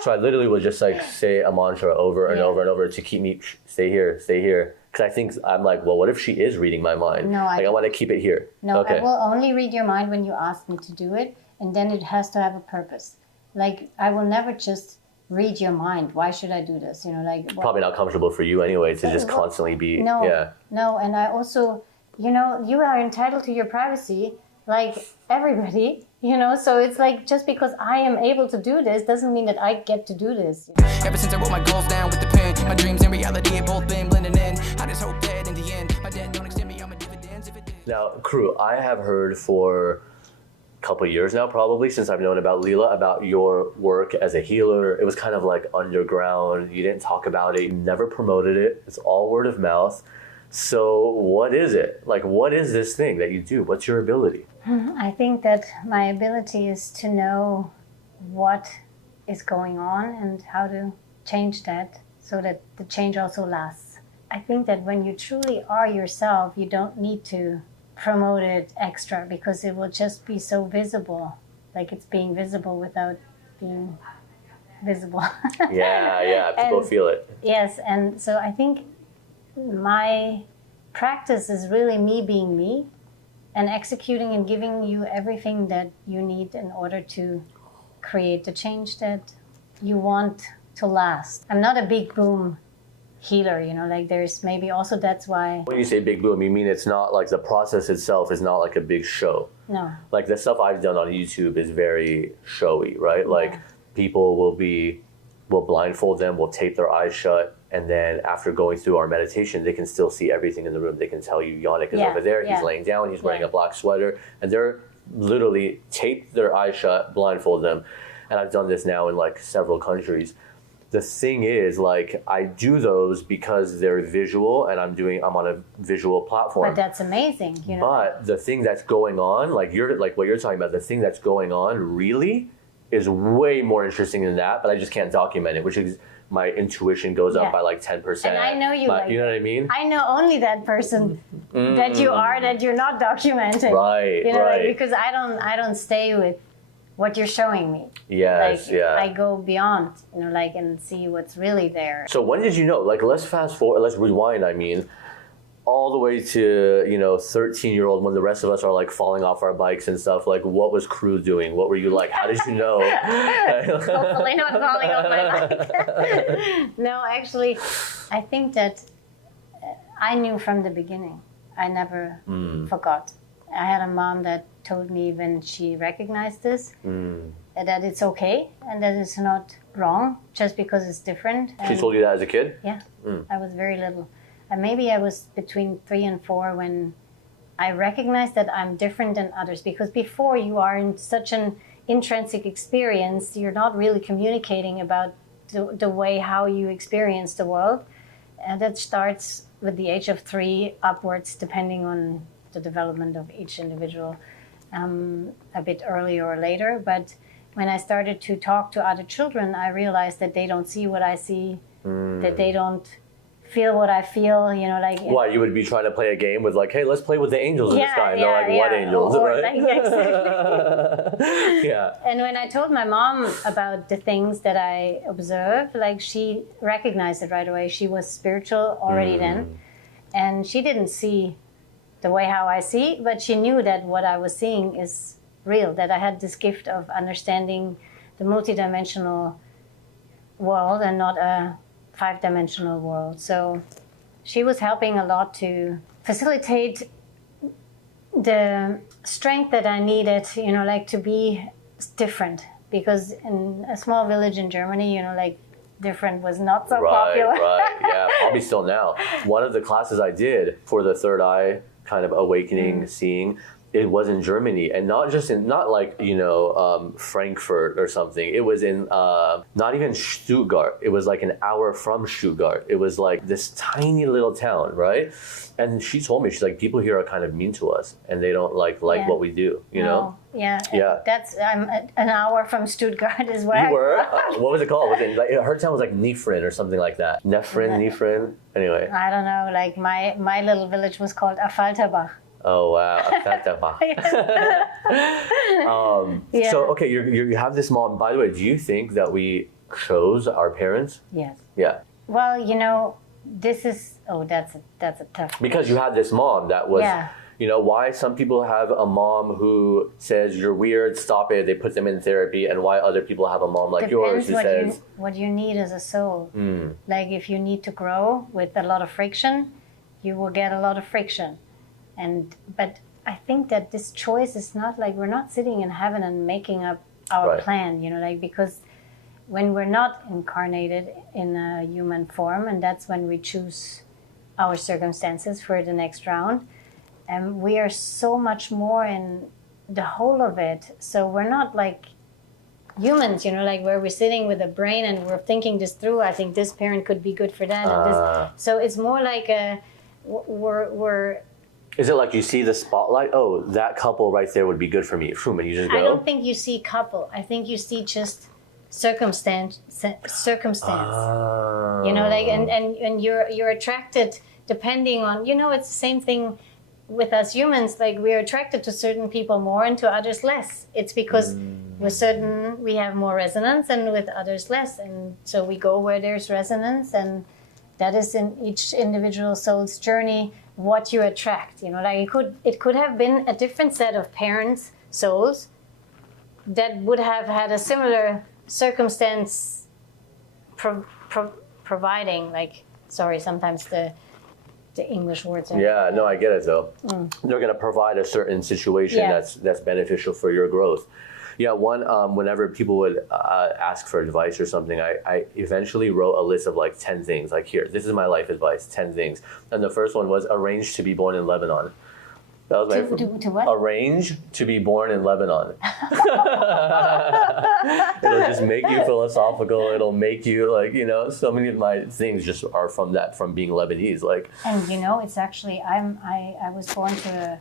So I literally would just like say a mantra over and over and over to keep me, stay here, stay here. Because I think I'm like, well, what if she is reading my mind? No, I want to keep it here. No, okay. I will only read your mind when you ask me to do it, and then it has to have a purpose. Like, I will never just read your mind. Why should I do this? You know, like... Probably not comfortable for you anyway to just constantly be... No, yeah. No, and I also, you know, you are entitled to your privacy, like everybody, you know, so it's like, just because I am able to do this doesn't mean that I get to do this. Ever since I wrote my goals down with the pen, my dreams and reality have both been blending in. I just hope that in the end, my debt don't extend me on my dividends if it did. Now, crew, I have heard for a couple of years now, probably, since I've known about Leela, about your work as a healer. It was kind of like underground. You didn't talk about it. You never promoted it. It's all word of mouth. So what is it? Like, what is this thing that you do? What's your ability? I think that my ability is to know what is going on and how to change that so that the change also lasts. I think that when you truly are yourself, you don't need to promote it extra because it will just be so visible, like it's being visible without being visible. Yeah, people feel it. Yes, and so I think my practice is really me being me and executing and giving you everything that you need in order to create the change that you want to last. I'm not a big boom healer, you know, like there's maybe also that's why... When you say big boom, you mean it's not like the process itself is not like a big show. No. Like the stuff I've done on YouTube is very showy, right? Like people will blindfold them, will tape their eyes shut, and then after going through our meditation, they can still see everything in the room. They can tell you Yannick is over there, he's laying down, he's wearing a black sweater, and they're literally tape their eyes shut, blindfold them. And I've done this now in like several countries. The thing is, like, I do those because they're visual and I'm on a visual platform. But that's amazing, you know. But the thing that's going on, like what you're talking about, the thing that's going on really is way more interesting than that, but I just can't document it, which is my intuition goes up by like 10%. And I know you you know what I mean? I know only that person that you are, that you're not documenting. Right, you know, right. like, because I don't stay with what you're showing me. Yes, like, I go beyond, you know, like, and see what's really there. So when did you know? Like, let's fast forward, let's rewind, I mean, all the way to, 13-year-old when the rest of us are like falling off our bikes and stuff. Like, what was crew doing? What were you like? How did you know? Hopefully not falling off my bike. No, actually, I think that I knew from the beginning. I never forgot. I had a mom that told me when she recognized this that it's okay and that it's not wrong just because it's different. She told you that as a kid? Yeah, I was very little. And maybe I was between 3 and 4 when I recognized that I'm different than others, because before you are in such an intrinsic experience, you're not really communicating about the way how you experience the world. And that starts with the age of 3 upwards, depending on the development of each individual, a bit earlier or later. But when I started to talk to other children, I realized that they don't see what I see, that they don't feel what I feel, you know, like... Why, you would be trying to play a game with like, hey, let's play with the angels in the sky. And they're like, what angels, right? Like, exactly. Yeah. And when I told my mom about the things that I observed, like, she recognized it right away. She was spiritual already then. And she didn't see the way how I see, but she knew that what I was seeing is real, that I had this gift of understanding the multidimensional world and not a 5-dimensional world. So she was helping a lot to facilitate the strength that I needed, you know, like to be different. Because in a small village in Germany, you know, like different was not so popular. Right, yeah, probably still now. One of the classes I did for the third eye kind of awakening, seeing, it was in Germany, and not like Frankfurt or something. It was in not even Stuttgart. It was like an hour from Stuttgart. It was like this tiny little town, right? And she told me, she's like, people here are kind of mean to us, and they don't like what we do. You know? Yeah. Yeah. That's an hour from Stuttgart is where you were. What was it called? Was it like, her town was like Nifrin or something like that? Nifrin. Anyway. I don't know. Like my little village was called Affalterbach. Oh wow, So okay, you have this mom. By the way, do you think that we chose our parents? Yes. Yeah. Well, this is that's a tough. Because you had this mom that was, Yeah. Why some people have a mom who says you're weird, stop it, they put them in therapy, and why other people have a mom like yours who says what you need as a soul. Like if you need to grow with a lot of friction, you will get a lot of friction. But I think that this choice is not like we're not sitting in heaven and making up our Right. plan, because when we're not incarnated in a human form, and that's when we choose our circumstances for the next round, and we are so much more in the whole of it. So we're not like humans, like where we're sitting with a brain and we're thinking this through. I think this parent could be good for that. And this. So it's more like we're. Is it like you see the spotlight? Oh, that couple right there would be good for me. And you just go? I don't think you see couple. I think you see just circumstance. And you're attracted depending on, it's the same thing with us humans. Like we're attracted to certain people more and to others less. It's because with certain we have more resonance and with others less. And so we go where there's resonance, and that is in each individual soul's journey what you attract. Like it could have been a different set of parents' souls that would have had a similar circumstance providing, like, sorry, sometimes the English words are. Yeah, no, I get it though. They're going to provide a certain situation that's beneficial for your growth. Yeah, whenever people would ask for advice or something, I eventually wrote a list of like 10 things. Like, here, this is my life advice, 10 things. And the first one was arrange to be born in Lebanon. That was to what? Arrange to be born in Lebanon. It'll just make you philosophical. It'll make you like, so many of my things just are from being Lebanese. Like, and it's actually I was born to a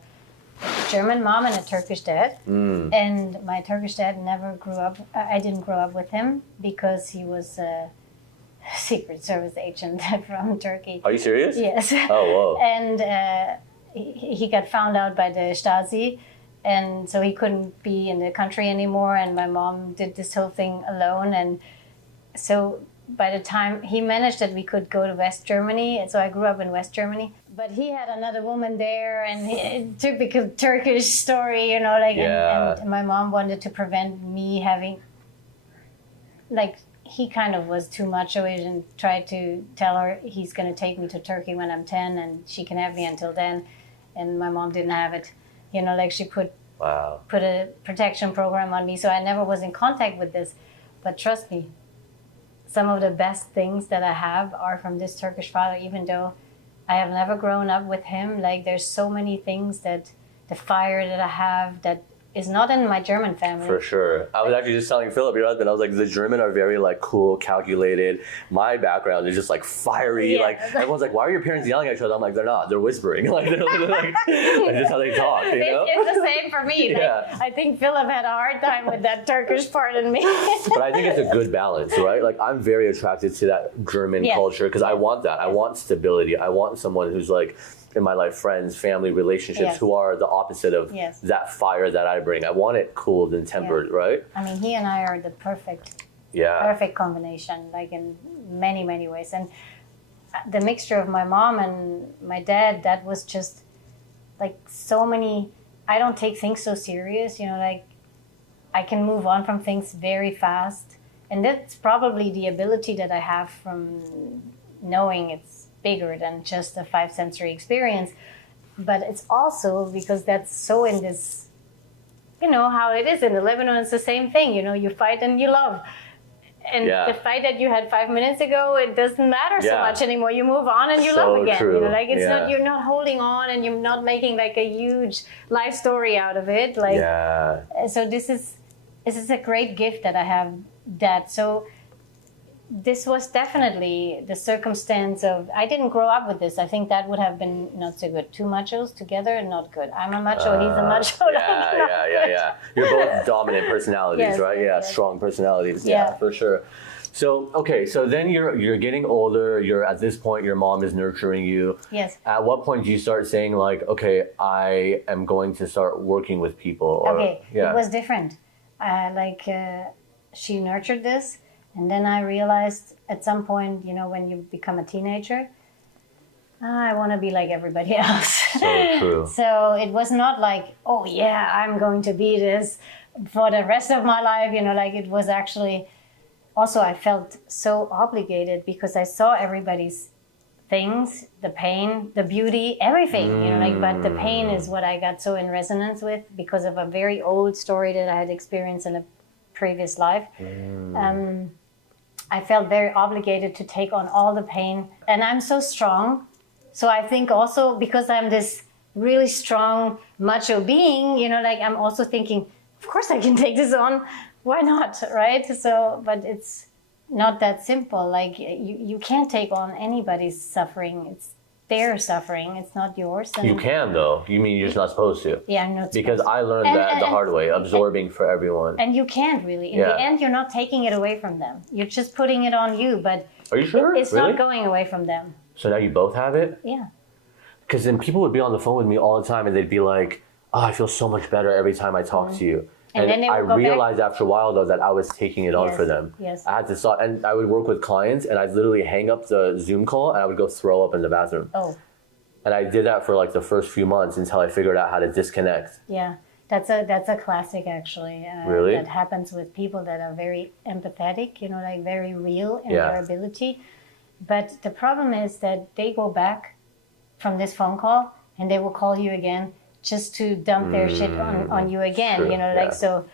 German mom and a Turkish dad, and my Turkish dad never grew up. I didn't grow up with him because he was a Secret Service agent from Turkey. Are you serious? Yes. Oh, whoa. And he got found out by the Stasi, and so he couldn't be in the country anymore, and my mom did this whole thing alone. And so by the time he managed that we could go to West Germany, and so I grew up in West Germany, but he had another woman there, and typical Turkish story, and my mom wanted to prevent me having, like, he kind of was too macho and tried to tell her he's going to take me to Turkey when I'm 10 and she can have me until then. And my mom didn't have it. Like she put a protection program on me. So I never was in contact with this. But trust me, some of the best things that I have are from this Turkish father, even though I have never grown up with him. Like there's so many things that the fire that I have that is not in my German family. For sure. I was actually just telling Philip, your husband, I was like, the German are very like cool, calculated. My background is just like fiery. Yeah. Like everyone's like, why are your parents yelling at each other? I'm like, they're not. They're whispering. Like, that's just how they talk. It's the same for me. Like, I think Philip had a hard time with that Turkish part in me. But I think it's a good balance, right? Like I'm very attracted to that German culture because I want that. I want stability. I want someone who's like, in my life, friends, family, relationships who are the opposite of that fire that I bring. I want it cooled and tempered, right? I mean, he and I are the perfect combination, like in many, many ways. And the mixture of my mom and my dad, that was just like so many, I don't take things so serious, like I can move on from things very fast. And that's probably the ability that I have from knowing it's bigger than just a 5 sensory experience, but it's also because that's so in this, how it is in the Lebanon. It's the same thing, you fight and you love, and the fight that you had 5 minutes ago, it doesn't matter so much anymore. You move on and you love again. True. Like it's not, you're not holding on and you're not making like a huge life story out of it. Like so this is a great gift that I have that. So this was definitely the circumstance of, I didn't grow up with this. I think that would have been not so good. Two machos together, not good. I'm a macho, he's a macho. Yeah. You're both dominant personalities, right? Yeah, strong personalities. Yeah, for sure. So, okay, so then you're getting older. You're at this point, your mom is nurturing you. Yes. At what point do you start saying like, okay, I am going to start working with people? Or, it was different. She nurtured this. And then I realized at some point, when you become a teenager, I want to be like everybody else. So true. So it was not like, oh yeah, I'm going to be this for the rest of my life. It was actually, also I felt so obligated because I saw everybody's things, the pain, the beauty, everything, but the pain is what I got so in resonance with because of a very old story that I had experienced in a previous life. I felt very obligated to take on all the pain, and I'm so strong. So I think also because I'm this really strong macho being, I'm also thinking, of course I can take this on. Why not, right? So, but it's not that simple. Like you can't take on anybody's suffering. It's their suffering. It's not yours. And You can though. You mean you're just not supposed to? Yeah, I'm not Because supposed to. I learned that the hard way, absorbing for everyone. And you can't really. In the end, you're not taking it away from them. You're just putting it on you. But Are you sure? it's Really? not going away from them. So now you both have it? Yeah. Because then people would be on the phone with me all the time and they'd be like, oh, I feel so much better every time I talk to you. And then they I would go realized after a while though that I was taking it on for them. Yes. I had to stop, and I would work with clients and I'd literally hang up the Zoom call and I would go throw up in the bathroom. Oh. And I did that for like the first few months until I figured out how to disconnect. Yeah. That's a classic actually. Really? That happens with people that are very empathetic, very real in their ability. But the problem is that they go back from this phone call and they will call you again just to dump their shit on you again. True. So.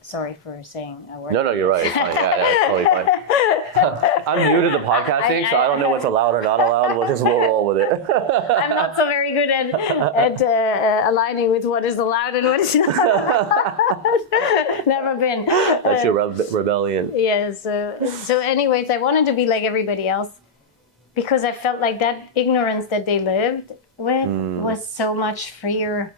Sorry for saying a word. No, you're right. It's fine. Yeah, it's totally fine. I'm new to the podcasting, so I don't know what's allowed or not allowed. We'll roll with it. I'm not so very good at aligning with what is allowed and what is not allowed. Never been. That's your rebellion. Yeah. So anyways, I wanted to be like everybody else because I felt like that ignorance that they lived with was so much freer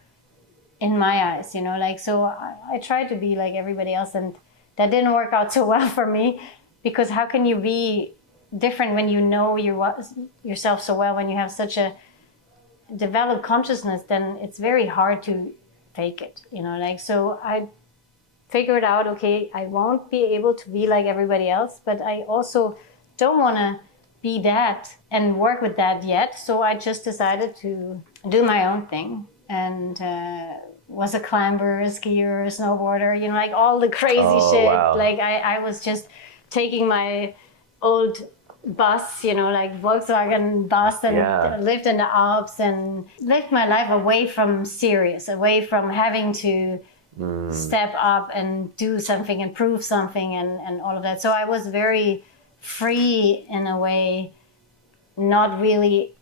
in my eyes, so I tried to be like everybody else, and that didn't work out so well for me, because how can you be different when you know yourself so well, when you have such a developed consciousness? Then it's very hard to fake it, so I figured out, okay, I won't be able to be like everybody else, but I also don't want to be that and work with that yet, so I just decided to do my own thing. And was a climber, a skier, a snowboarder, all the crazy shit. Wow. Like I was just taking my old bus, like Volkswagen bus, and lived in the Alps and lived my life away from serious, away from having to step up and do something and prove something and all of that. So I was very free in a way, not really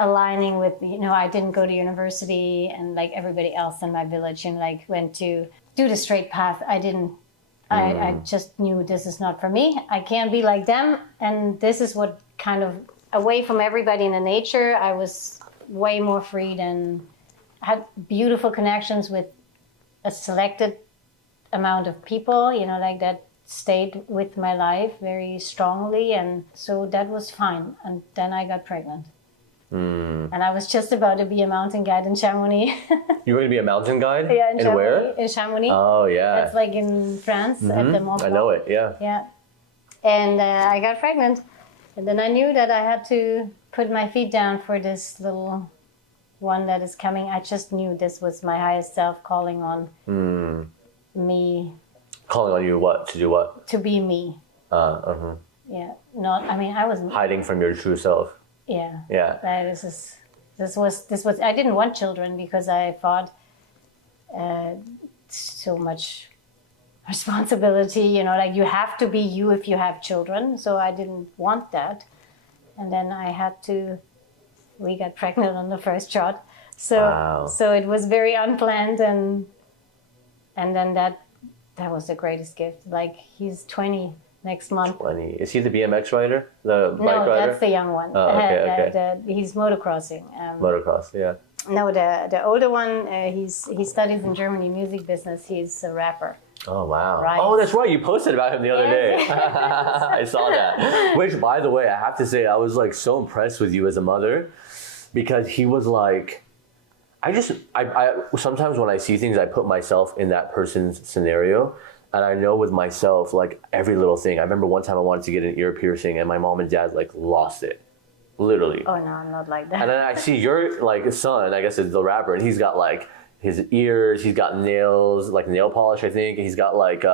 aligning with, I didn't go to university and like everybody else in my village and like went to do the straight path. I didn't. I just knew this is not for me. I can't be like them. And this is what kind of away from everybody in the nature. I was way more free and had beautiful connections with a selected amount of people, like that stayed with my life very strongly. And so that was fine. And then I got pregnant. And I was just about to be a mountain guide in Chamonix. You were going to be a mountain guide? Yeah, in Chamonix. Where? In Chamonix. Oh, yeah. That's like in France at the Mont Blanc. I know it, yeah. Yeah. And I got pregnant. And then I knew that I had to put my feet down for this little one that is coming. I just knew this was my highest self calling on me. Calling on you what? To do what? To be me. Yeah. I was... Hiding from your true self. Yeah. Yeah. This was. I didn't want children because I thought so much responsibility. Like you have to be you if you have children. So I didn't want that, and then I had to. We got pregnant on the first shot. So it was very unplanned, and then that was the greatest gift. Like he's 20. Next month. 20. Is he the BMX rider? The bike rider? No, that's the young one. Oh, okay. He's motocrossing. Motocross, yeah. No, the older one, he studies in Germany music business. He's a rapper. Oh, wow. Right. Oh, that's right. You posted about him the other day. I saw that. Which, by the way, I have to say, I was like so impressed with you as a mother, because he was like, I sometimes when I see things, I put myself in that person's scenario. And I know with myself, like every little thing. I remember one time I wanted to get an ear piercing and my mom and dad like lost it. Literally. Oh, no, I'm not like that. And then I see your like son, I guess is the rapper, and he's got like his ears, he's got nails, like nail polish, I think. He's got like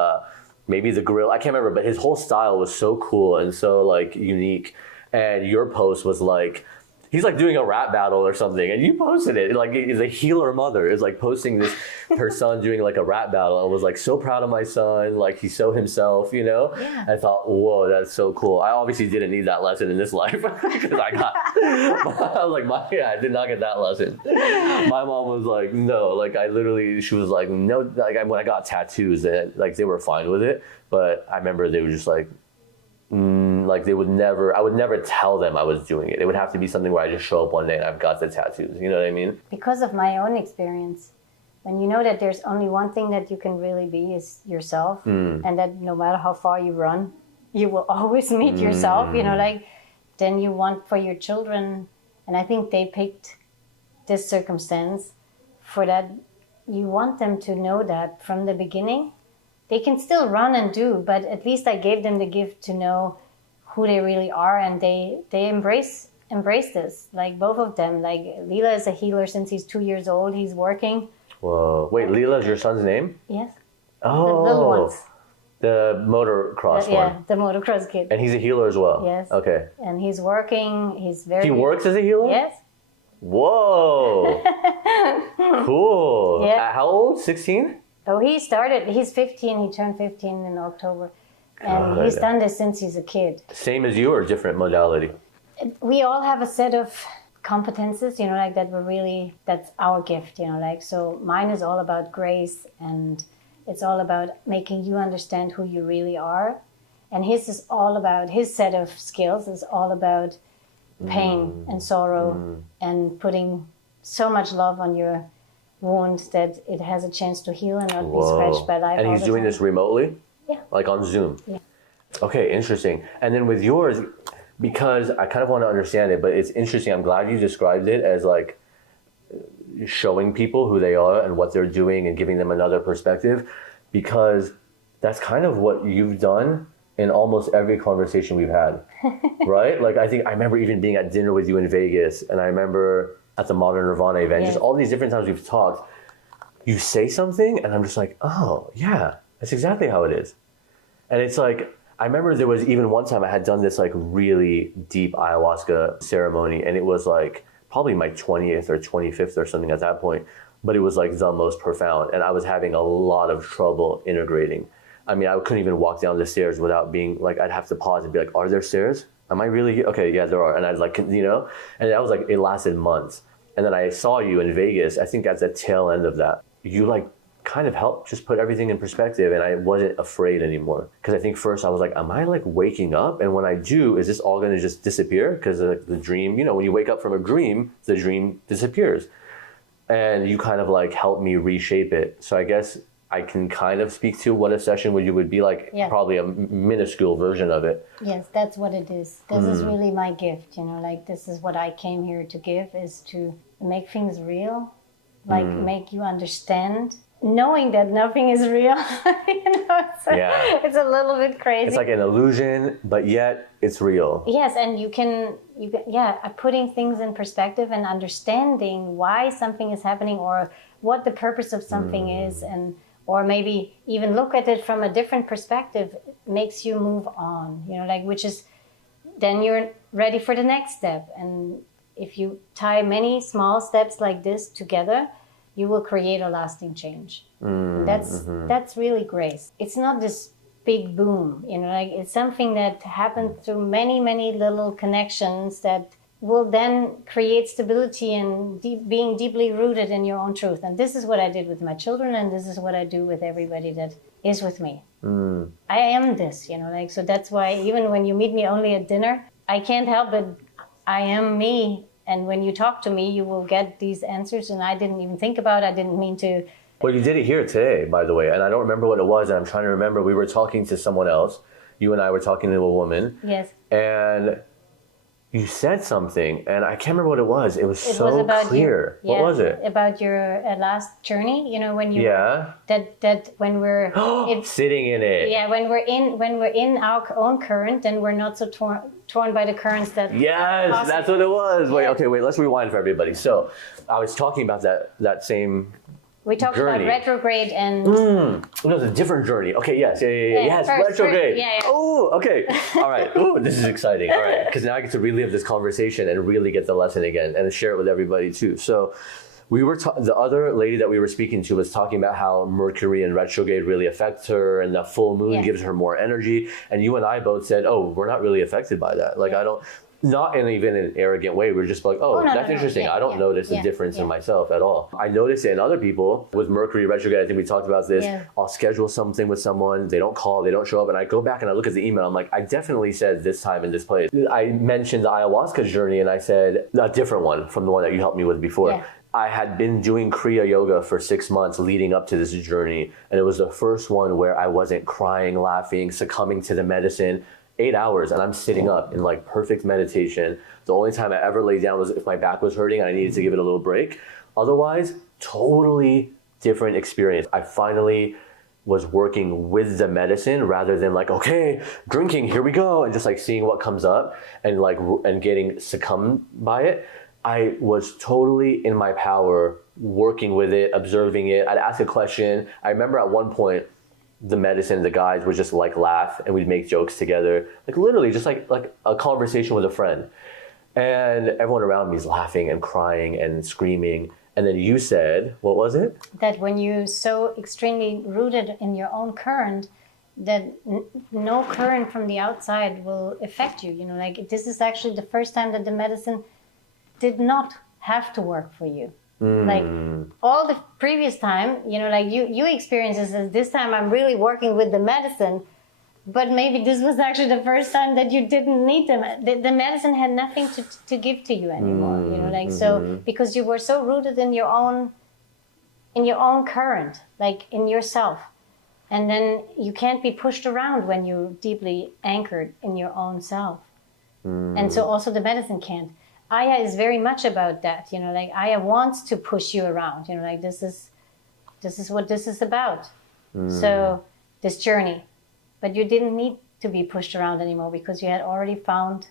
maybe the grill. I can't remember, but his whole style was so cool and so like unique. And your post was like, he's like doing a rap battle or something, and you posted it. Like the healer mother is like posting this, her son doing like a rap battle. I was like so proud of my son. Like he's so himself, you know. Yeah. I thought, whoa, that's so cool. I obviously didn't need that lesson in this life because I was like, I did not get that lesson. My mom was like, no, like she was like, no, like when I got tattoos, like they were fine with it, but I remember they were just like. Like I would never tell them I was doing it. It would have to be something where I just show up one day and I've got the tattoos. You know what I mean? Because of my own experience, when you know that there's only one thing that you can really be is yourself, and that no matter how far you run, you will always meet yourself, you know, like then you want for your children, and I think they picked this circumstance for that. You want them to know that from the beginning. They can still run and do, but at least I gave them the gift to know who they really are, and they embrace this. Like both of them. Like Lila is a healer since he's 2 years old. He's working. Whoa! Wait, Lila is your son's name? Yes. Oh, The little ones. The motocross one. Yeah, the motocross kid. And he's a healer as well. Yes. Okay. And he's working. He's very. He works as a healer? Yes. Whoa! Cool. Yeah. How old? 16? Oh, he's 15. He turned 15 in October. And God. he's done this since he's a kid. Same as you or different modality? We all have a set of competences, you know, like that's our gift, you know, like, so mine is all about grace, and it's all about making you understand who you really are. And his is all about, his set of skills is all about pain and sorrow and putting so much love on your wound that it has a chance to heal and not be scratched by life. And he's doing this remotely? Yeah. Like on Zoom? Yeah. Okay, interesting. And then with yours, because I kind of want to understand it, but it's interesting. I'm glad you described it as like showing people who they are and what they're doing and giving them another perspective, because that's kind of what you've done in almost every conversation we've had, right? Like I remember even being at dinner with you in Vegas, and I remember at the Modern Nirvana event, just all these different times we've talked, you say something and I'm just like, oh yeah, that's exactly how it is. And it's like, I remember there was even one time I had done this like really deep ayahuasca ceremony, and it was like probably my 20th or 25th or something at that point, but it was like the most profound, and I was having a lot of trouble integrating. I mean, I couldn't even walk down the stairs without being like, I'd have to pause and be like, are there stairs? Am I really here? Okay, yeah, there are. And I'd like, you know, and that was like, it lasted months. And then I saw you in Vegas, I think at the tail end of that. You like kind of helped just put everything in perspective, and I wasn't afraid anymore. Because I think first I was like, am I like waking up? And when I do, is this all gonna just disappear? Because the dream, you know, when you wake up from a dream, the dream disappears. And you kind of like helped me reshape it. So I guess I can kind of speak to what a session with you would be like, probably a minuscule version of it. Yes, that's what it is. This is really my gift, you know, like this is what I came here to give, is to make things real, like make you understand, knowing that nothing is real. You know, it's a little bit crazy. It's like an illusion, but yet it's real. Yes, and you can putting things in perspective and understanding why something is happening or what the purpose of something is, and or maybe even look at it from a different perspective, makes you move on, you know, like, which is, then you're ready for the next step. And if you tie many small steps like this together, you will create a lasting change. That's really grace. It's not this big boom, you know, like it's something that happened through many, many little connections that will then create stability and being deeply rooted in your own truth. And this is what I did with my children, and this is what I do with everybody that is with me. I am this, you know, like, so that's why even when you meet me only at dinner, I can't help but I am me. And when you talk to me, you will get these answers, and I didn't even think about it. I didn't mean to. Well, you did it here today, by the way, and I don't remember what it was, and I'm trying to remember. We were talking to someone else. You and I were talking to a woman. Yes. And you said something, and I can't remember what it was. It was so about clear. What was it? About your last journey. You know, when you that when we're sitting in it. Yeah, when we're in our own current, then we're not so torn by the currents that. Yes, that's what it was. Wait. Let's rewind for everybody. So, I was talking about that same. We talked journey. about retrograde and. No, it's a different journey. Okay, yes, retrograde. Oh, okay. All right. Oh, this is exciting. All right, because now I get to relive this conversation and really get the lesson again and share it with everybody too. So, we were the other lady that we were speaking to was talking about how Mercury in retrograde really affects her, and the full moon gives her more energy. And you and I both said, "Oh, we're not really affected by that." Like I don't. Not in even an arrogant way. We're just like, that's interesting. I don't notice a difference in myself at all. I notice it in other people with Mercury retrograde. I think we talked about this. Yeah. I'll schedule something with someone. They don't call. They don't show up. And I go back and I look at the email. I'm like, I definitely said this time in this place. I mentioned the ayahuasca journey and I said a different one from the one that you helped me with before. Yeah. I had been doing Kriya Yoga for 6 months leading up to this journey. And it was the first one where I wasn't crying, laughing, succumbing to the medicine. 8 hours and I'm sitting up in like perfect meditation. The only time I ever laid down was if my back was hurting and I needed to give it a little break. Otherwise, totally different experience. I finally was working with the medicine rather than like, okay, drinking, here we go, and just like seeing what comes up and getting succumbed by it. I was totally in my power, working with it, observing it. I'd ask a question. I remember at one point, the medicine, the guys would just like laugh and we'd make jokes together. Like literally just like a conversation with a friend. And everyone around me is laughing and crying and screaming. And then you said, what was it? That when you're so extremely rooted in your own current, that no current from the outside will affect you. You know, like this is actually the first time that the medicine did not have to work for you. Like all the previous time, you know, like you experience this time I'm really working with the medicine, but maybe this was actually the first time that you didn't need them. The medicine had nothing to give to you anymore, you know, like so because you were so rooted in your own current, like in yourself. And then you can't be pushed around when you're deeply anchored in your own self. And so also the medicine can't. Aya is very much about that, you know, like Aya wants to push you around, you know, like this is what this is about. So this journey, but you didn't need to be pushed around anymore because you had already found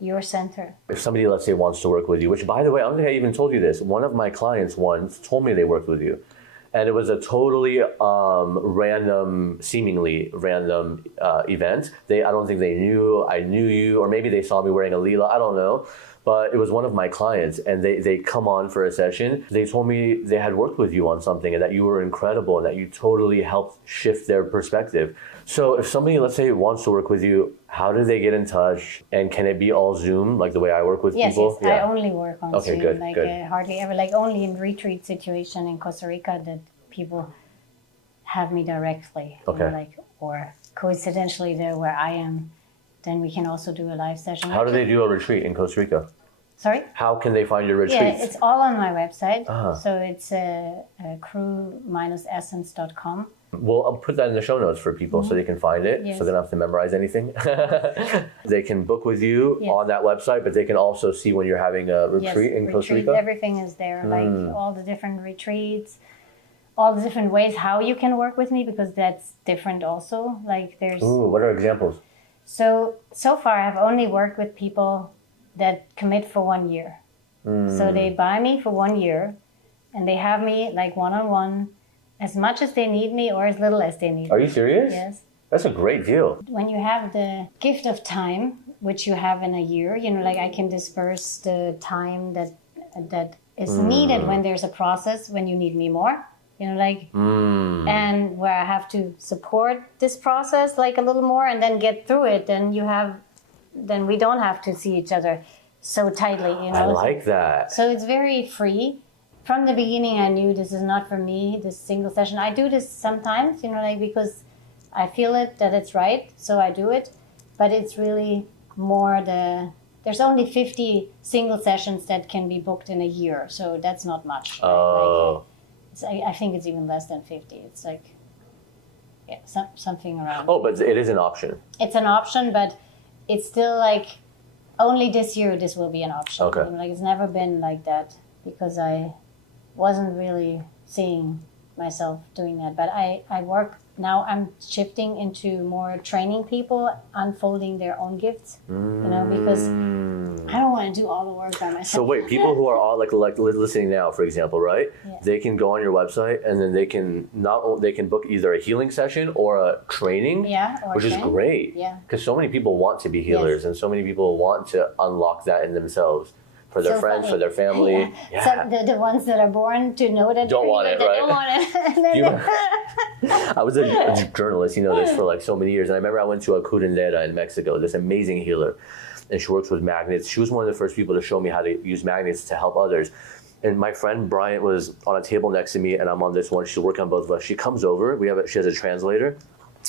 your center. If somebody, let's say, wants to work with you, which by the way, I don't think I even told you this. One of my clients once told me they worked with you. And it was a totally seemingly random event. I don't think they knew I knew you, or maybe they saw me wearing a lila, I don't know. But it was one of my clients, and they come on for a session. They told me they had worked with you on something and that you were incredible and that you totally helped shift their perspective. So if somebody, let's say, wants to work with you, how do they get in touch? And can it be all Zoom, like the way I work with people? Yes, I only work on Zoom. Good, like good. Hardly ever, like only in retreat situation in Costa Rica that people have me directly. Okay. You know, like, or coincidentally there where I am, then we can also do a live session. How do they do a retreat in Costa Rica? Sorry? How can they find your retreats? Yeah, it's all on my website. So it's crew-essence.com. Well, I'll put that in the show notes for people so they can find it, so they don't have to memorize anything. They can book with you on that website, but they can also see when you're having a retreat in Costa Rica? Everything is there, like all the different retreats, all the different ways how you can work with me, because that's different also. Like there's... Ooh, what are examples? So far I've only worked with people that commit for 1 year. So they buy me for 1 year and they have me like one-on-one as much as they need me or as little as they need me. Are you serious? Yes. That's a great deal. When you have the gift of time, which you have in a year, you know, like I can disperse the time that is needed when there's a process, when you need me more, you know, like, and where I have to support this process like a little more and then get through it, then we don't have to see each other so tightly, you know. I like that. So it's very free. From the beginning, I knew this is not for me, this single session. I do this sometimes, you know, like because I feel it, that it's right, so I do it. But it's really more there's only 50 single sessions that can be booked in a year, so that's not much. Oh. Like, I think it's even less than 50. It's like, something around. Oh, but it is an option. It's an option, but it's still like only this year this will be an option. Okay. You know, like it's never been like that because I wasn't really seeing myself doing that. But I work now. I'm shifting into more training people, unfolding their own gifts. You know, because I don't want to do all the work by myself. So wait, people who are all like listening now, for example, right? Yeah. They can go on your website and then they can book either a healing session or a training. Yeah, or which is training. great. Yeah. Because so many people want to be healers, and so many people want to unlock that in themselves for their So friends, funny. for their family. Yeah. So the ones that are born to know that Don't they're want healer, it, they right? don't want it. And then You- I was a journalist, you know this, for like so many years. And I remember I went to a curandera in Mexico, this amazing healer. And she works with magnets. She was one of the first people to show me how to use magnets to help others. And my friend Bryant was on a table next to me, and I'm on this one. She's working on both of us. She comes over. She has a translator,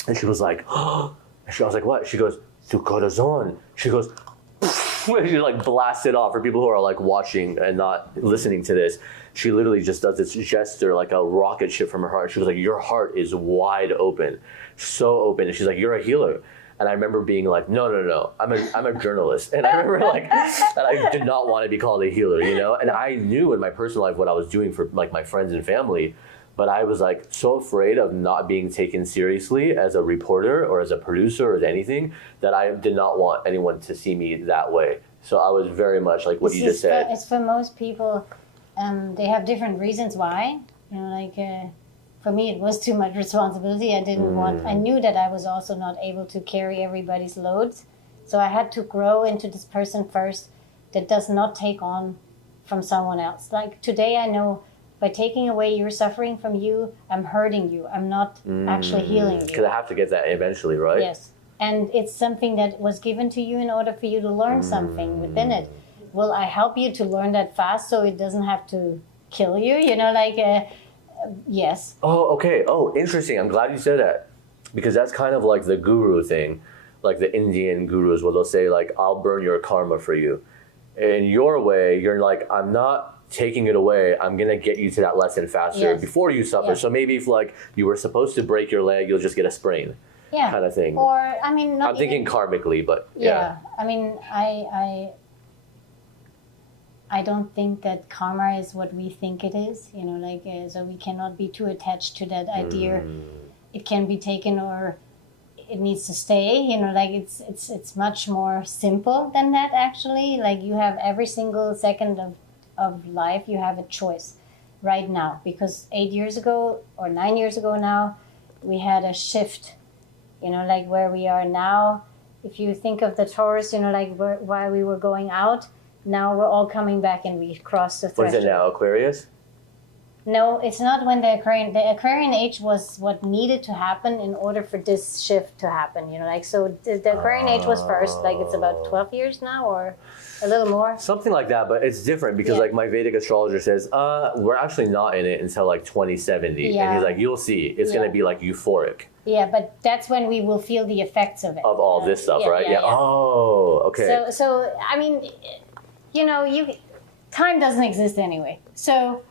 and she was like, "Oh!" I was like, "What?" She goes, "Tu corazón." She goes, she like blasted off. For people who are like watching and not listening to this, she literally just does this gesture like a rocket ship from her heart. She was like, "Your heart is wide open, so open." And she's like, "You're a healer." And I remember being like, no, I'm a journalist. And I remember like, that I did not want to be called a healer, you know? And I knew in my personal life what I was doing for like my friends and family, but I was like so afraid of not being taken seriously as a reporter or as a producer or as anything that I did not want anyone to see me that way. So I was very much like what you just said. It's for most people, they have different reasons why. You know, like for me, it was too much responsibility. I didn't want. I knew that I was also not able to carry everybody's loads, so I had to grow into this person first that does not take on from someone else. Like today, I know by taking away your suffering from you, I'm hurting you. I'm not actually healing you. Because I have to get that eventually, right? Yes. And it's something that was given to you in order for you to learn something within it. Will I help you to learn that fast so it doesn't have to kill you? You know, like, yes. Oh, okay. Oh, interesting. I'm glad you said that. Because that's kind of like the guru thing, like the Indian gurus where they'll say like, "I'll burn your karma for you." In your way, you're like, "I'm not taking it away. I'm going to get you to that lesson faster Yes. before you suffer." Yes. So maybe if like you were supposed to break your leg, you'll just get a sprain. Yeah. Kind of thing. Or, I mean, not I'm thinking even, karmically, but yeah. I mean, I don't think that karma is what we think it is. You know, like, so we cannot be too attached to that idea. It can be taken or it needs to stay. You know, like it's much more simple than that. Actually, like you have every single second of life, you have a choice right now. Because 8 years ago or 9 years ago now, we had a shift. You know, like where we are now. If you think of the Taurus, you know, like while we were going out, now we're all coming back and we crossed the What threshold. is it now, Aquarius? No, it's not when the Aquarian age was what needed to happen in order for this shift to happen. You know, like, so the Aquarian age was first, like it's about 12 years now or a little more. Something like that, but it's different because Yeah. like my Vedic astrologer says, we're actually not in it until like 2070. And Yeah. he's like, you'll see, it's Yeah. going to be like euphoric Yeah, but that's when we will feel the effects of it. of all this stuff, right? Yeah. Oh, okay. So I mean, you know, time doesn't exist anyway. So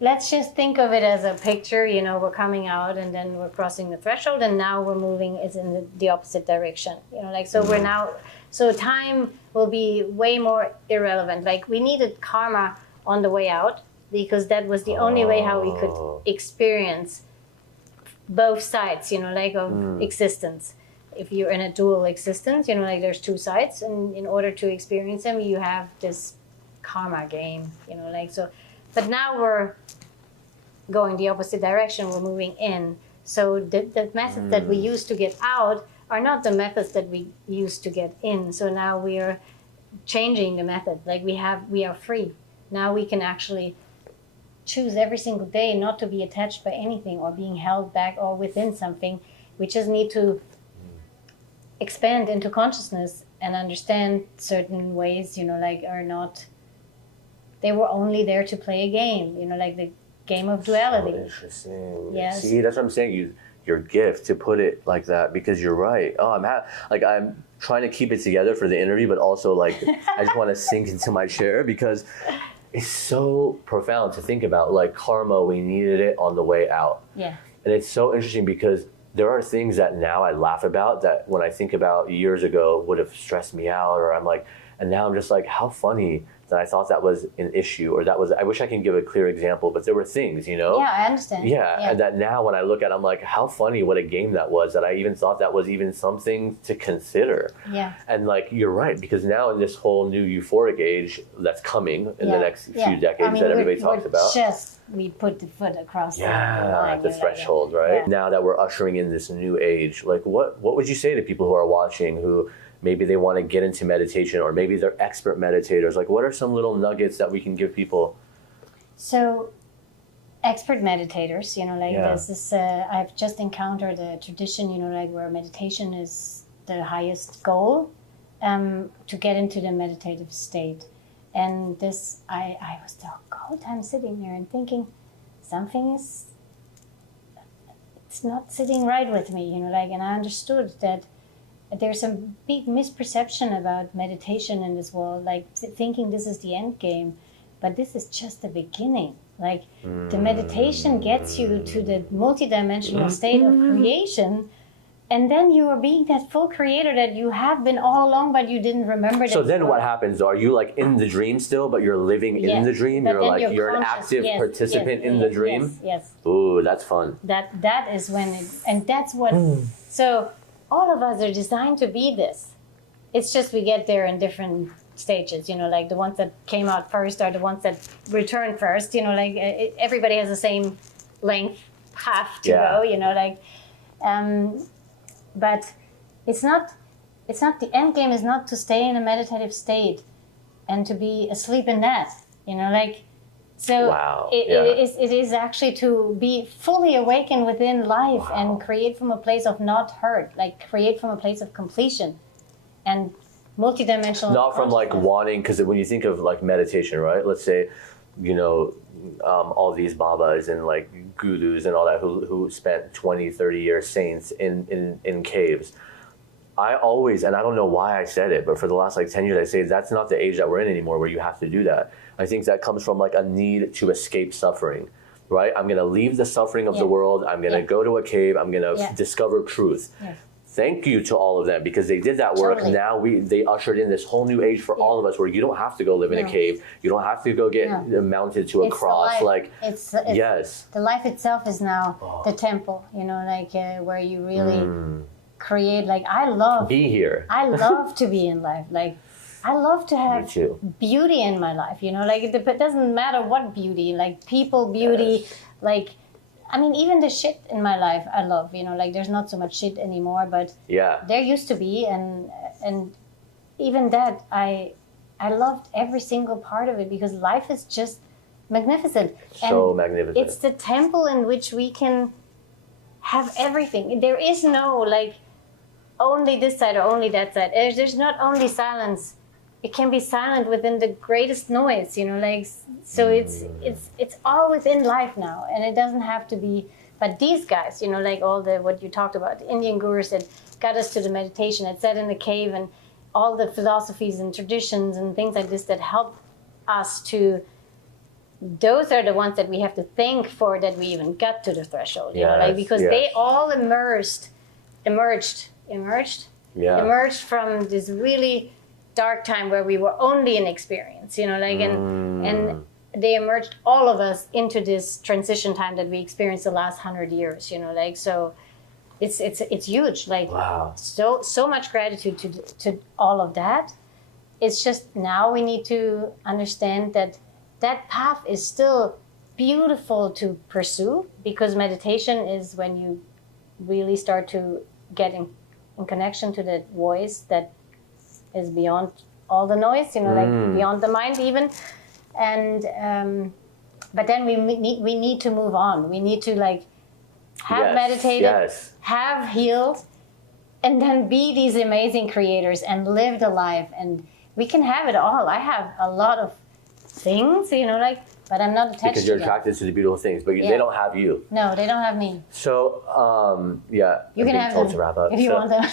let's just think of it as a picture. You know, we're coming out and then we're crossing the threshold, and now we're moving is in the opposite direction. You know, like so we're now. So time will be way more irrelevant. Like we needed karma on the way out because that was the only way how we could experience both sides. You know, like of existence. If you're in a dual existence, you know, like there's two sides, and in order to experience them, you have this karma game, you know, like so. But now we're going the opposite direction. We're moving in. So the methods that we used to get out are not the methods that we used to get in. So now we are changing the method. Like we are free. Now we can actually choose every single day not to be attached by anything or being held back or within something. We just need to expand into consciousness and understand certain ways, you know, like are not, they were only there to play a game, you know, like the game of duality. So interesting. Yes. See, that's what I'm saying. Your gift to put it like that, because you're right. Oh, I'm trying to keep it together for the interview, but also like I just want to sink into my chair because it's so profound to think about. Like karma, we needed it on the way out. Yeah. And it's so interesting because there are things that now I laugh about that when I think about years ago would have stressed me out, or I'm like, and now I'm just like, how funny that I thought that was an issue, or that was, I wish I can give a clear example, but there were things, you know? Yeah, I understand. Yeah, and that now when I look at it, I'm like, how funny what a game that was, that I even thought that was even something to consider. Yeah. And like, you're right, because now in this whole new euphoric age that's coming in the next few decades that everybody talks about. We put the foot across the Yeah, line. the threshold, right? Yeah. Now that we're ushering in this new age, like what would you say to people who are watching who maybe they want to get into meditation, or maybe they're expert meditators? Like, what are some little nuggets that we can give people? So, expert meditators, there's this, I've just encountered a tradition, where meditation is the highest goal to get into the meditative state. And this, I was the whole time sitting there and thinking, it's not sitting right with me, and I understood that there's a big misperception about meditation in this world, like thinking this is the end game, but this is just the beginning. Like the meditation gets you to the multidimensional state of creation, and then you are being that full creator that you have been all along, but you didn't remember that. So then what happens? Are you like in the dream still, but you're living in the dream? You're an active participant in the dream? Yes. Ooh, that's fun. That is when and that's what, so all of us are designed to be this. It's just we get there in different stages, like the ones that came out first are the ones that return first, everybody has the same length path to go, but it's not the end game is not to stay in a meditative state and to be asleep in that, so wow. it is actually to be fully awakened within life and create from a place of not hurt, like create from a place of completion and multidimensional. Not from like wanting, because when you think of like meditation, right? Let's say, all these babas and like gurus and all that who spent 20, 30 years, saints in caves. I always, and I don't know why I said it, but for the last like 10 years, I say that's not the age that we're in anymore where you have to do that. I think that comes from like a need to escape suffering, right? I'm going to leave the suffering of the world. I'm going to go to a cave. I'm going to discover truth. Yeah. Thank you to all of them, because they did that work. Totally. Now they ushered in this whole new age for all of us, where you don't have to go live in a cave. You don't have to go get mounted to a cross. Like it's yes, the life itself is now the temple. Where you really create. Like I love be here. I love to be in life. Like I love to have beauty in my life. Like it doesn't matter what beauty. Like people beauty. Like. I mean, even the shit in my life, I love, there's not so much shit anymore, but there used to be. And even that, I loved every single part of it, because life is just magnificent. So magnificent. It's the temple in which we can have everything. There is no, like, only this side or only that side. There's not only silence. It can be silent within the greatest noise, so it's all within life now, and it doesn't have to be. But these guys, all the what you talked about, the Indian gurus that got us to the meditation, that sat in the cave, and all the philosophies and traditions and things like this that help us to. Those are the ones that we have to thank for that we even got to the threshold, because they all emerged from this really dark time where we were only an experience, and they emerged, all of us, into this transition time that we experienced the last 100 years, so it's huge. Like so much gratitude to all of that. It's just now we need to understand that path is still beautiful to pursue, because meditation is when you really start to get in connection to that voice that is beyond all the noise, like beyond the mind even. And but then we need to move on. We need to like have meditated, have healed, and then be these amazing creators and live the life. And we can have it all. I have a lot of things, but I'm not attached to them. Because you're attracted to the beautiful things, but they don't have you. No, they don't have me. So, you can have them to wrap up, if you want them.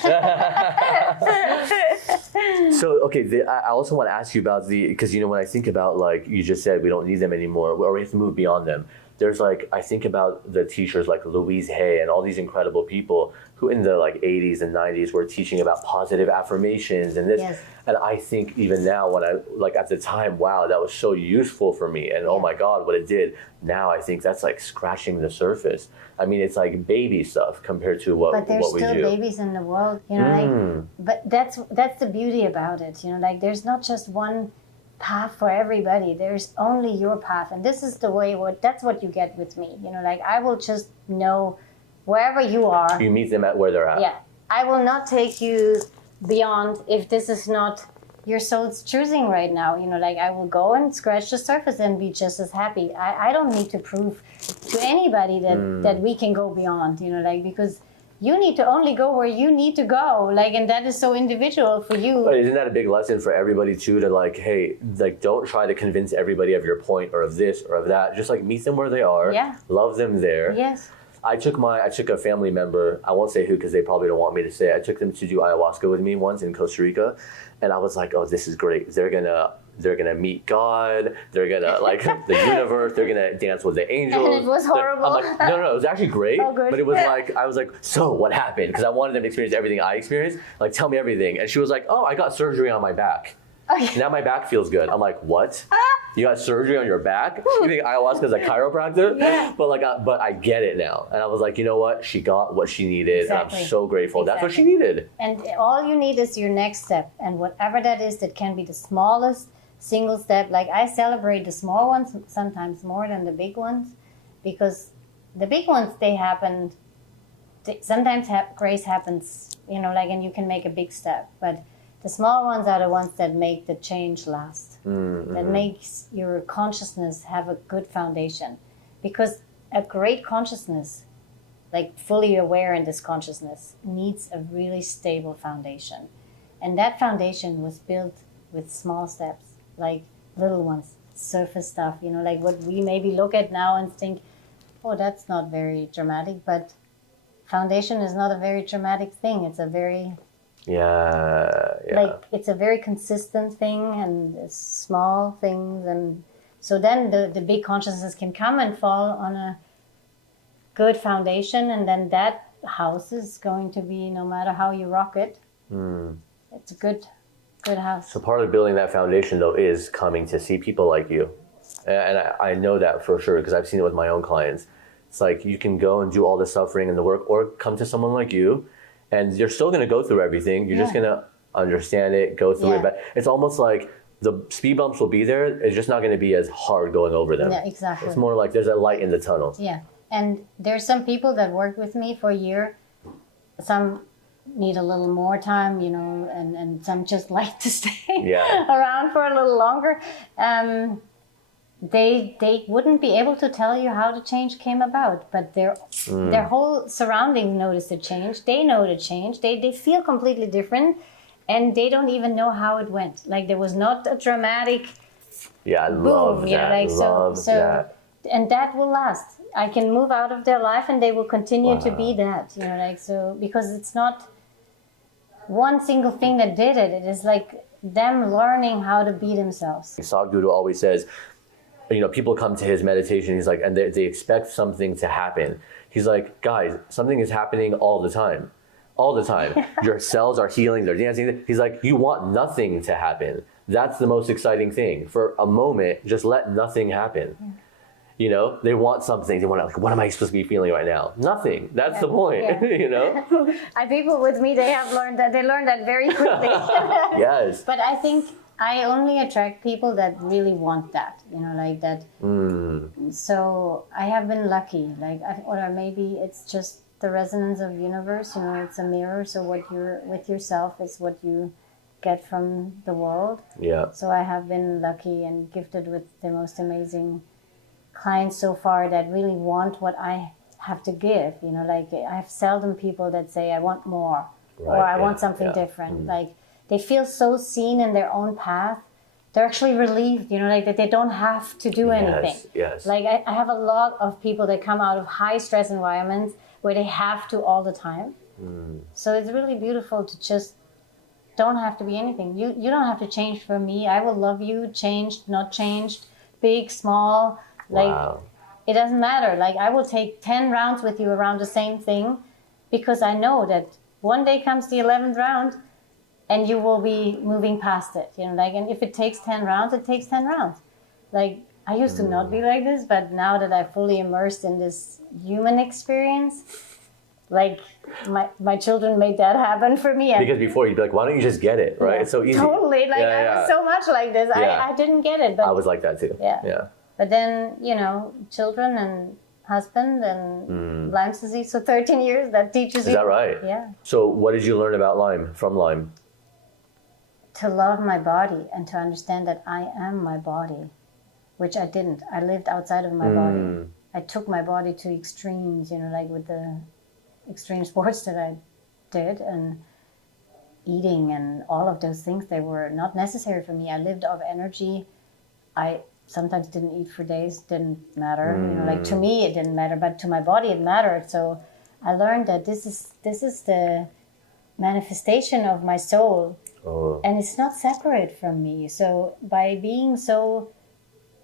So, okay, I also want to ask you about because when I think about, like you just said, we don't need them anymore, or we have to move beyond them. there's like, I think about the teachers like Louise Hay and all these incredible people who in the like 80s and 90s were teaching about positive affirmations and this. Yes. And I think even now when I, like at the time, wow, that was so useful for me. And oh my God, what it did. Now I think that's like scratching the surface. I mean, it's like baby stuff compared to what we do. But there's still babies in the world, you know, like, but that's the beauty about it, you know, like there's not just one path for everybody. There's only your path. And this is the way, that's what you get with me, you know, like I will just know wherever you are. You meet them at where they're at. Yeah. I will not take you beyond if this is not your soul's choosing right now, you know, like I will go and scratch the surface and be just as happy. I don't need to prove to anybody that we can go beyond, you know, like, because you need to only go where you need to go, like, and that is so individual for you. But isn't that a big lesson for everybody too, to like, hey, like don't try to convince everybody of your point or of this or of that. Just like meet them where they are. Yeah. Love them there. Yes. I took a family member, I won't say who because they probably don't want me to say it. I took them to do ayahuasca with me once in Costa Rica, and I was like, oh, this is great. They're gonna meet God. They're gonna like the universe. They're gonna dance with the angels. And it was horrible. I'm like, no, it was actually great. Oh, good. But it was like, I was like, so what happened? Because I wanted them to experience everything I experienced. Like, tell me everything. And she was like, oh, I got surgery on my back. Okay. Now my back feels good. I'm like, what? You got surgery on your back? You think ayahuasca is a chiropractor? Yeah. But like, but I get it now. And I was like, you know what? She got what she needed. Exactly. And I'm so grateful. Exactly. That's what she needed. And all you need is your next step. And whatever that is, that can be the smallest single step. Like I celebrate the small ones sometimes more than the big ones, because the big ones, they happen. Sometimes grace happens, you know, like, and you can make a big step. But the small ones are the ones that make the change last. That makes your consciousness have a good foundation. Because a great consciousness, like fully aware in this consciousness, needs a really stable foundation. And that foundation was built with small steps, like little ones, surface stuff, you know, like what we maybe look at now and think, oh, that's not very dramatic. But foundation is not a very dramatic thing. It's a very... Yeah. Like, it's a very consistent thing, and it's small things, and so then the big consciousness can come and fall on a good foundation, and then that house is going to be, no matter how you rock it, it's a good house. So part of building that foundation, though, is coming to see people like you. And I know that for sure because I've seen it with my own clients. It's like you can go and do all the suffering and the work, or come to someone like you, and you're still going to go through everything. You're just going to understand it, go through it. But it's almost like the speed bumps will be there. It's just not going to be as hard going over them. Yeah, exactly. It's more like there's a light in the tunnel. Yeah. And there's some people that work with me for a year. Some need a little more time, you know, and some just like to stay around for a little longer. They wouldn't be able to tell you how the change came about, but their whole surroundings notice the change. They know the change. They feel completely different, and they don't even know how it went. Like, there was not a dramatic I boom, love that. you know, like love that. And that will last. I can move out of their life, and they will continue to be that, you know, like, so, because it's not one single thing that did it. It is like them learning how to be themselves. Sadhguru always says, you know, people come to his meditation, he's like, and they expect something to happen. He's like, guys, something is happening all the time. All the time. Your cells are healing, they're dancing. He's like, you want nothing to happen. That's the most exciting thing. For a moment, just let nothing happen. Yeah. You know, they want something. They want to, like, what am I supposed to be feeling right now? Nothing. That's the point, you know? People with me, they learned that very quickly. Yes. But I think I only attract people that really want that, you know, like that. So I have been lucky, like, or maybe it's just the resonance of universe, you know, it's a mirror. So what you're with yourself is what you get from the world. Yeah. So I have been lucky and gifted with the most amazing clients so far that really want what I have to give, you know, like I have seldom people that say I want more or I want something different. Like, they feel so seen in their own path. They're actually relieved, you know, like that they don't have to do anything. Yes. Like I have a lot of people that come out of high stress environments where they have to all the time. So it's really beautiful to just don't have to be anything. You don't have to change for me. I will love you, changed, not changed, big, small. Like, it doesn't matter. Like I will take 10 rounds with you around the same thing because I know that one day comes the 11th round and you will be moving past it, you know, like, and if it takes 10 rounds, it takes 10 rounds. Like I used to not be like this, but now that I'm fully immersed in this human experience, like my children made that happen for me. Because before you'd be like, why don't you just get it, right? Yeah, It's so easy. Totally. Like I was so much like this. Yeah. I didn't get it. But I was like that too. Yeah. But then, you know, children and husband and Lyme's disease. So 13 years, that teaches you. Is that right? Yeah. So what did you learn about Lyme, from Lyme? To love my body and to understand that I am my body, which I didn't. I lived outside of my body. I took my body to extremes, you know, like with the extreme sports that I did and eating and all of those things, they were not necessary for me. I lived off energy. I sometimes didn't eat for days, didn't matter. You know, like to me it didn't matter, but to my body it mattered. So I learned that this is the manifestation of my soul. Oh. And it's not separate from me. So by being so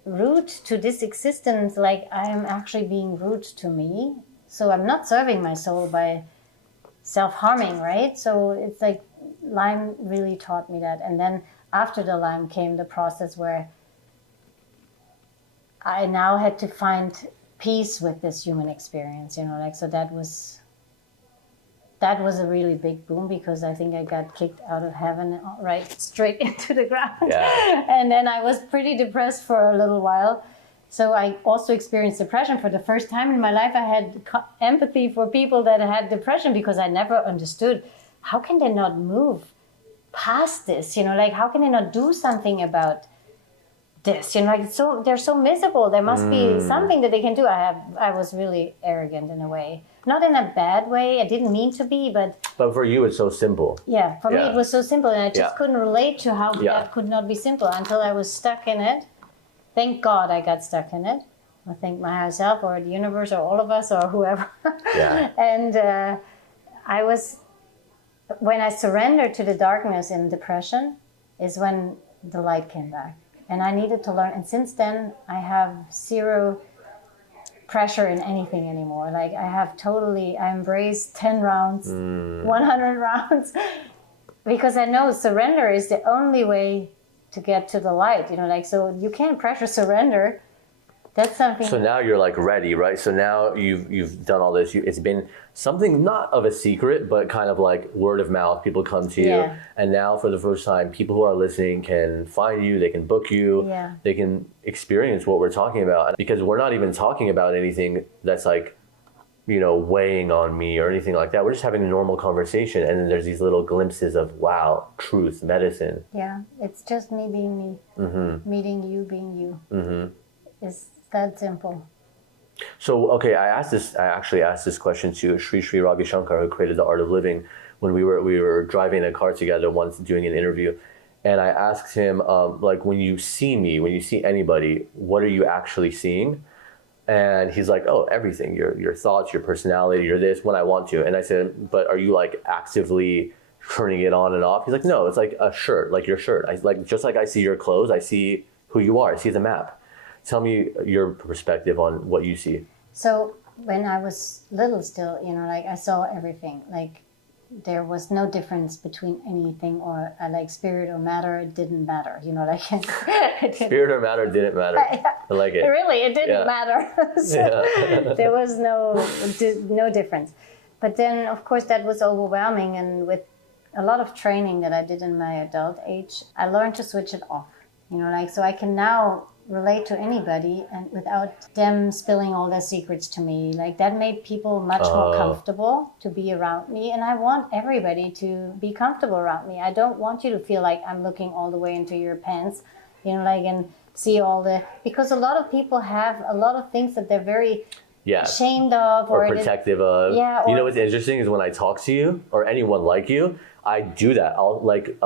root to this existence, like I am actually being root to me. So I'm not serving my soul by self-harming, right? So it's like Lyme really taught me that. And then after the Lyme came the process where I now had to find peace with this human experience, you know, like, so that was a really big boom because I think I got kicked out of heaven right straight into the ground. Yeah. And then I was pretty depressed for a little while. So I also experienced depression for the first time in my life. I had empathy for people that had depression because I never understood how can they not move past this, you know, like how can they not do something about this, you know, like they're so miserable. There must be something that they can do. I was really arrogant in a way. Not in a bad way. I didn't mean to be, but for you, it's so simple. Yeah, for me it was so simple, and I just couldn't relate to how that could not be simple until I was stuck in it. Thank God I got stuck in it. I thank my higher self or the universe or all of us or whoever. Yeah. And when I surrendered to the darkness in depression is when the light came back. And I needed to learn. And since then, I have zero pressure in anything anymore. Like I embrace 10 rounds, 100 rounds, because I know surrender is the only way to get to the light, you know, like, so you can't pressure surrender. That's something. So now you're like ready, right? So now you've done all this. It's been something not of a secret, but kind of like word of mouth. People come to you, and now for the first time, people who are listening can find you. They can book you. Yeah. They can experience what we're talking about, because we're not even talking about anything that's like, you know, weighing on me or anything like that. We're just having a normal conversation, and then there's these little glimpses of wow, truth, medicine. Yeah, it's just me being me, meeting you being you. It's that simple. So, okay, I actually asked this question to Sri Ravi Shankar, who created The Art of Living, when we were driving in a car together once doing an interview. And I asked him, like, when you see me, when you see anybody, what are you actually seeing? And he's like, oh, everything, your thoughts, your personality, your this, when I want to. And I said, but are you like actively turning it on and off? He's like, no, it's like a shirt, like your shirt. Just like I see your clothes, I see who you are, I see the map. Tell me your perspective on what you see. So when I was little still, you know, like I saw everything. Like there was no difference between anything or like spirit or matter. It didn't matter, you know, like Spirit or matter didn't matter. I like it. Really, it didn't matter. So there was no difference. But then, of course, that was overwhelming. And with a lot of training that I did in my adult age, I learned to switch it off, you know, like, so I can now relate to anybody and without them spilling all their secrets to me. Like that made people much more comfortable to be around me, and I want everybody to be comfortable around me. I don't want you to feel like I'm looking all the way into your pants, you know, like, and see all the, because a lot of people have a lot of things that they're very ashamed of or protective of. Yeah. You know what's interesting is when I talk to you or anyone like you, I do that. I'll like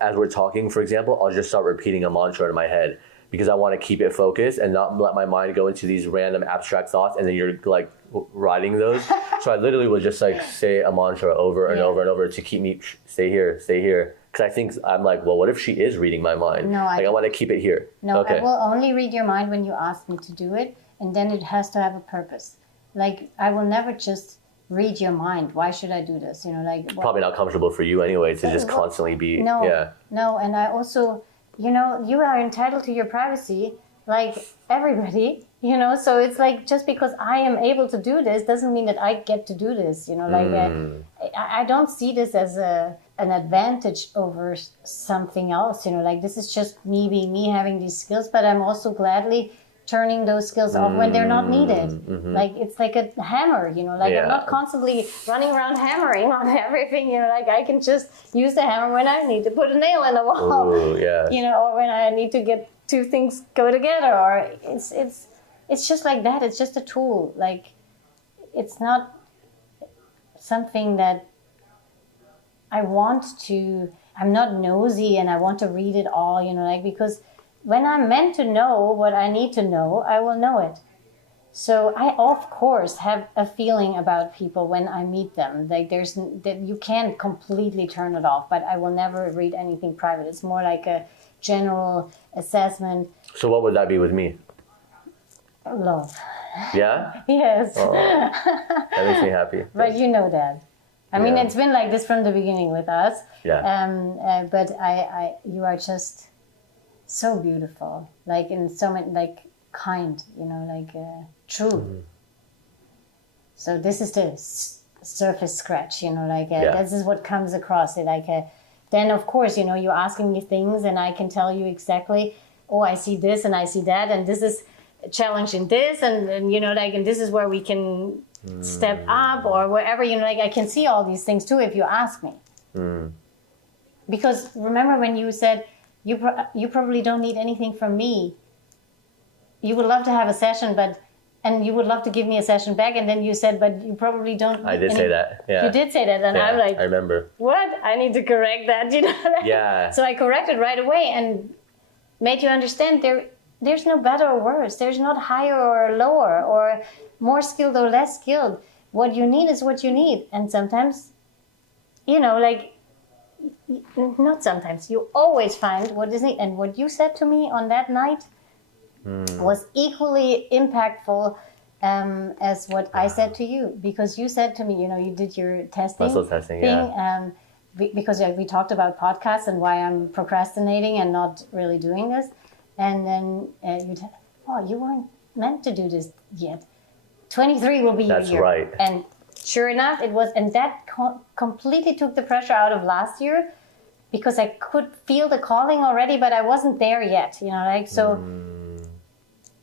as we're talking, for example, I'll just start repeating a mantra in my head, because I want to keep it focused and not let my mind go into these random abstract thoughts, and then you're like riding those. So I literally will just like say a mantra over and over and over to keep me, stay here. Because I think, I'm like, well, what if she is reading my mind? No, I want to keep it here. No, okay. I will only read your mind when you ask me to do it. and then it has to have a purpose. Like, I will never just read your mind. Why should I do this? You know, like, Probably not comfortable for you anyway to just constantly be. No, Yeah. no, and I also, you know, you are entitled to your privacy, like everybody, you know. So it's like, just because I am able to do this doesn't mean that I get to do this, you know. Like, I don't see this as an advantage over something else, you know. Like, this is just me being me, having these skills, but I'm also gladly turning those skills off when they're not needed. Like, it's like a hammer, you know, like I'm not constantly running around hammering on everything, you know. Like, I can just use the hammer when I need to put a nail in the wall. Ooh, yeah. You know, or when I need to get two things go together, or it's just like that. It's just a tool. Like, it's not something that I'm not nosy and I want to read it all, you know, like, because when I'm meant to know what I need to know, I will know it. So I, of course, have a feeling about people when I meet them. Like, that you can't completely turn it off, but I will never read anything private. It's more like a general assessment. So what would that be with me? Love. Yeah? Yes. Oh, that makes me happy. But you know that. I mean, it's been like this from the beginning with us. Yeah. But you are just so beautiful, like, in so many, like, kind, you know, like, true. So this is the surface scratch, you know, like, this is what comes across it. Like, then of course, you know, you're asking me things and I can tell you exactly, oh, I see this and I see that, and this is a challenge in this, and you know, like, and this is where we can step up, or wherever, you know, like, I can see all these things too if you ask me. Because remember when you said, you probably don't need anything from me. You would love to have a session, and you would love to give me a session back. And then you said, but you probably don't. I did say that. Yeah. You did say that, and I'm like, I remember. What? I need to correct that, you know. Yeah. So I corrected right away and made you understand there's no better or worse. There's not higher or lower or more skilled or less skilled. What you need is what you need, and sometimes, you know, like. Not sometimes. You always find what is needed. And what you said to me on that night was equally impactful as what I said to you. Because you said to me, you know, you did your testing muscle testing thing. Because we talked about podcasts and why I'm procrastinating and not really doing this. And then you weren't meant to do this yet. 23 will be your year. That's right. And sure enough, it was, and that completely took the pressure out of last year, because I could feel the calling already, but I wasn't there yet, you know, like, so,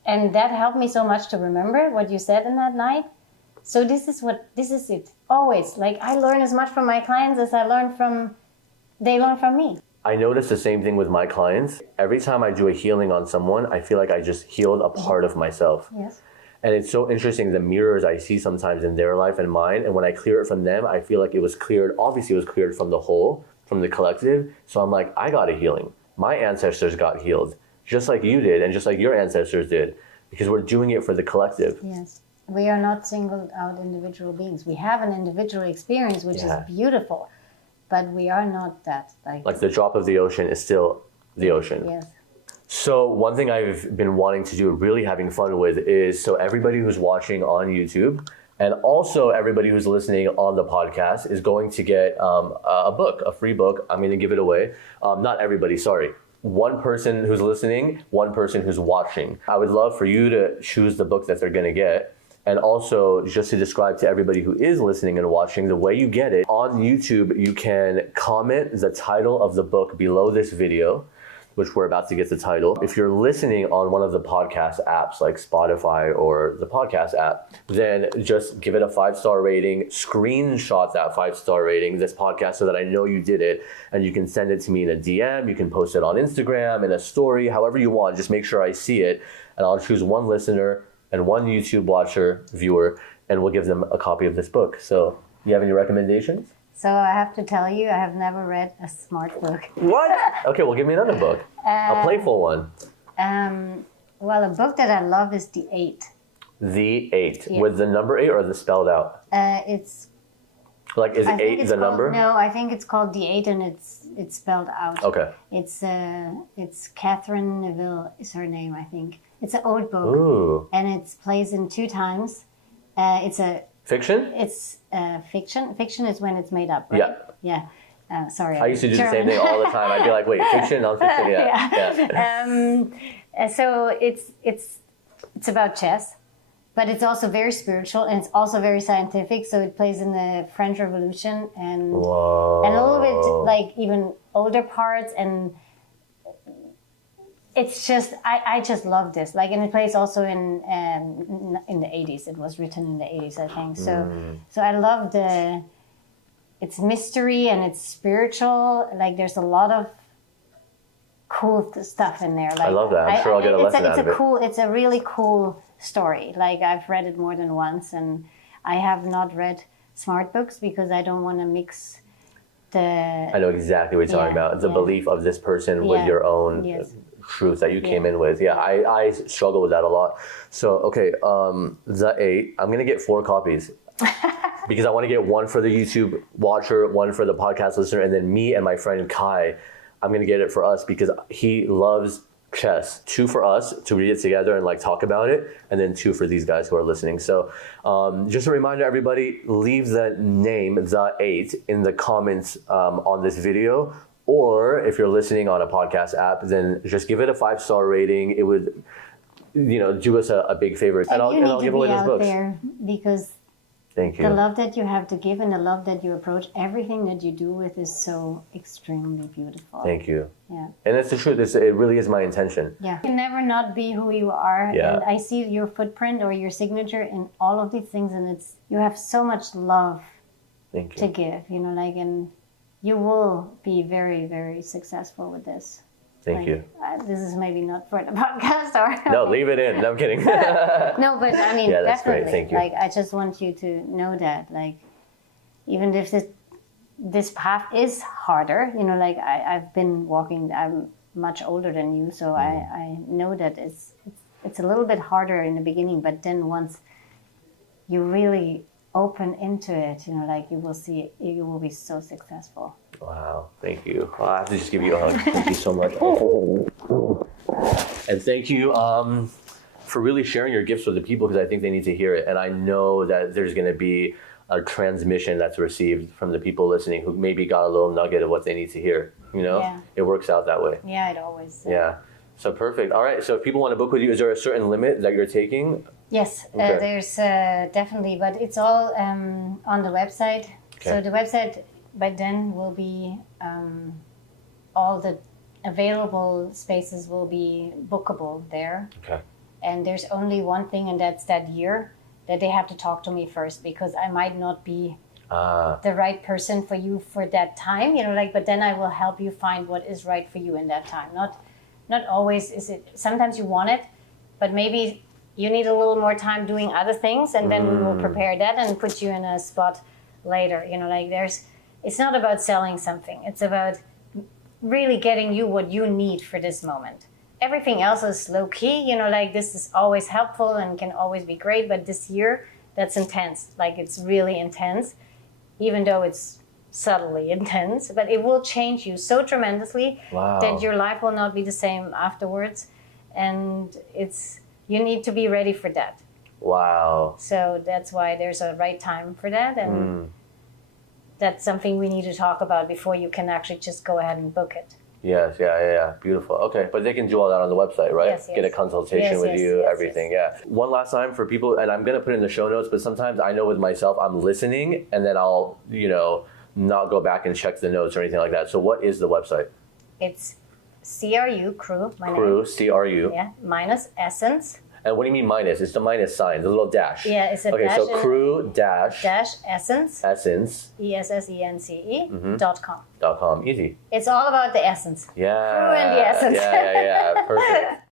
and that helped me so much to remember what you said in that night. So this is it, always. Like, I learn as much from my clients as they learn from me. I notice the same thing with my clients. Every time I do a healing on someone, I feel like I just healed a part of myself. Yes. And it's so interesting, the mirrors I see sometimes in their life and mine, and when I clear it from them, I feel like it was cleared, obviously it was cleared from the whole, from the collective. So I'm like, I got a healing. My ancestors got healed, just like you did, and just like your ancestors did, because we're doing it for the collective. Yes. We are not singled out individual beings. We have an individual experience, which is beautiful, but we are not that. Like the drop of the ocean is still the ocean. Yes. So one thing I've been wanting to do, really having fun with, is so everybody who's watching on YouTube and also everybody who's listening on the podcast is going to get a book, a free book. I'm going to give it away. Not everybody, sorry. One person who's listening, one person who's watching. I would love for you to choose the book that they're going to get. And also, just to describe to everybody who is listening and watching, the way you get it, on YouTube, you can comment the title of the book below this video, which we're about to get the title. If you're listening on one of the podcast apps like Spotify or the podcast app, then just give it a 5-star rating, screenshot that 5-star rating, this podcast, so that I know you did it, and you can send it to me in a DM, you can post it on Instagram, in a story, however you want, just make sure I see it, and I'll choose one listener and one YouTube watcher, viewer, and we'll give them a copy of this book. So, you have any recommendations? So I have to tell you, I have never read a smart book. What? Okay, well, give me another book. A playful one. Well, a book that I love is The 8. The 8. Yeah. With the number 8 or the spelled out? It's... Like, is 8 the number? No, I think it's called The 8 and it's spelled out. Okay. It's Catherine Neville is her name, I think. It's an old book, Ooh. and it plays in 2 times. It's a Fiction? It's fiction. Fiction is when it's made up, right? Yeah. Yeah. Sorry. I used to do the German. same thing all the time. I'd be like, wait, fiction, nonfiction? Yeah. So it's about chess, but it's also very spiritual and it's also very scientific. So it plays in the French Revolution and Whoa. a little bit like even older parts, and it's just I just love this. Like, and it plays also in the 80s. It was written in the 80s, I think. So I love it's mystery and it's spiritual. Like, there's a lot of cool stuff in there. Like, I love that. I'm sure I'll get a lesson out of it. It's a really cool story. Like, I've read it more than once, and I have not read smart books because I don't want to mix I know exactly what you're talking about. The belief of this person with your own truth that you came in with. Yeah, I struggle with that a lot. So, okay, the 8, I'm going to get 4 copies. Because I want to get 1 for the YouTube watcher, 1 for the podcast listener, and then me and my friend Kai, I'm going to get it for us because he loves chess. 2 for us to read it together and like talk about it, and then 2 for these guys who are listening. So just a reminder, everybody, leave the name, the 8, in the comments on this video. Or if you're listening on a podcast app, then just give it a 5-star rating. It would, do us a big favor. And I'll give away those books. There because Thank you. the love that you have to give and the love that you approach everything that you do with is so extremely beautiful. Thank you. Yeah. And it's the truth. It really is my intention. Yeah. You can never not be who you are. Yeah. And I see your footprint or your signature in all of these things, and you have so much love Thank you. to give, and you will be very, very successful with this. Thank you. This is maybe not for the podcast or... No, leave it in. No, I'm kidding. No, but I mean, Yeah, that's definitely. great. Thank you. Like, I just want you to know that, like, even if this path is harder, like I've been walking, I'm much older than you, so I know that it's a little bit harder in the beginning, but then once you really open into it, like you will see, you will be so successful. Wow, thank you. Well, I have to just give you a hug. Thank you so much. And thank you for really sharing your gifts with the people, because I think they need to hear it. And I know that there's going to be a transmission that's received from the people listening who maybe got a little nugget of what they need to hear. Yeah. It works out that way. Yeah, it always. Yeah. So perfect. All right. So if people want to book with you, is there a certain limit that you're taking? Yes, Okay. there's definitely, but it's all on the website. Okay. So the website by then will be all the available spaces will be bookable there. Okay. And there's only one thing, and that's that year that they have to talk to me first, because I might not be the right person for you for that time, but then I will help you find what is right for you in that time. Not always is it, sometimes you want it, but maybe you need a little more time doing other things, and then we will prepare that and put you in a spot later. It's not about selling something. It's about really getting you what you need for this moment. Everything else is low key, this is always helpful and can always be great, but this year, that's intense. Like, it's really intense, even though it's subtly intense, but it will change you so tremendously that your life will not be the same afterwards. And you need to be ready for that. Wow. So that's why there's a right time for that. And that's something we need to talk about before you can actually just go ahead and book it. Yes, yeah. Beautiful. Okay, but they can do all that on the website, right? Yes. Get a consultation with you, yes, everything, yeah. One last time for people, and I'm going to put it in the show notes, but sometimes I know with myself, I'm listening, and then I'll, not go back and check the notes or anything like that. So what is the website? It's CRU, Crew, my Crew, name. C-R-U. Yeah, minus Essence. And what do you mean minus? It's the minus sign, the little dash. Yeah, it's a okay, dash. Okay, so crew dash Essence. Essence. ESSENCE.com. .com. Easy. It's all about the essence. Yeah. Crew and the essence. Yeah. Perfect.